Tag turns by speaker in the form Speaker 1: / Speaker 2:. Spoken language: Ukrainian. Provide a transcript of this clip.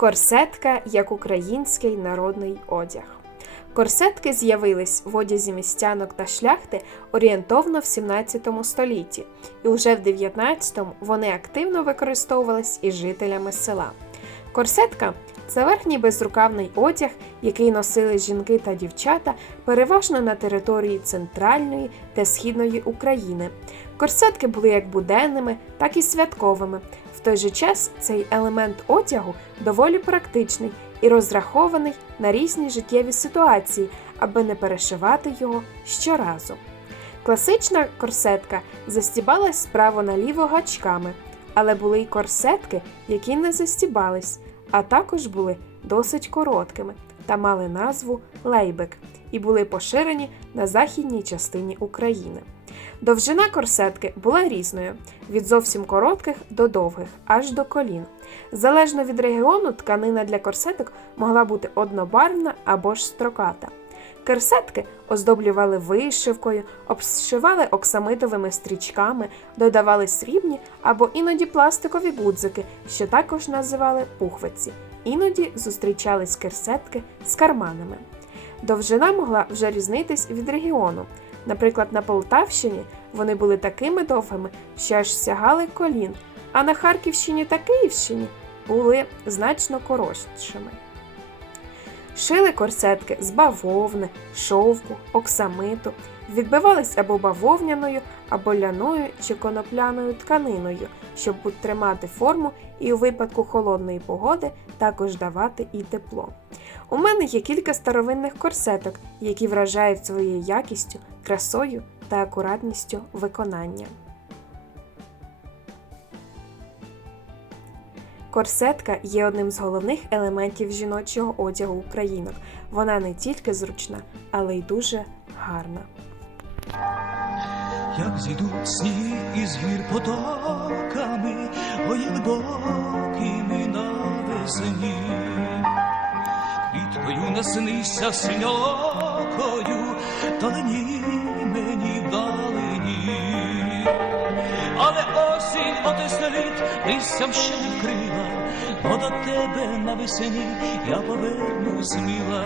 Speaker 1: Корсетка як український народний одяг. Корсетки з'явились в одязі містянок та шляхти орієнтовно в 17 столітті, і вже в 19 вони активно використовувались і жителями села. Корсетка це верхній безрукавний одяг, який носили жінки та дівчата переважно на території центральної та східної України. Корсетки були як буденними, так і святковими. В той же час цей елемент одягу доволі практичний і розрахований на різні життєві ситуації, аби не перешивати його щоразу. Класична корсетка застібалась справа наліво гачками, але були й корсетки, які не застібались, а також були досить короткими та мали назву лейбек і були поширені на західній частині України. Довжина корсетки була різною від зовсім коротких до довгих, аж до колін. Залежно від регіону, тканина для корсеток могла бути однобарвна або ж строката. Корсетки оздоблювали вишивкою, обшивали оксамитовими стрічками, додавали срібні або іноді пластикові гудзики, що також називали пухвиці. Іноді зустрічались корсетки з карманами. Довжина могла вже різнитись від регіону. Наприклад, на Полтавщині вони були такими довгими, що аж сягали колін, а на Харківщині та Київщині були значно коротшими. Шили корсетки з бавовни, шовку, оксамиту, відбивались або бавовняною, або ляною чи конопляною тканиною, щоб тримати форму і у випадку холодної погоди також давати і тепло. У мене є кілька старовинних корсеток, які вражають своєю якістю, красою та акуратністю виконання. Корсетка є одним з головних елементів жіночого одягу українок. Вона не тільки зручна, але й дуже гарна.
Speaker 2: Як зійдуть сніг із гір потоками, ой, глибокими навесні, квіткою наснися синьокою, далині мені вдалині. Але осінь отець літ лісям ще не вкрила, бо до тебе на весені я повернусь мила.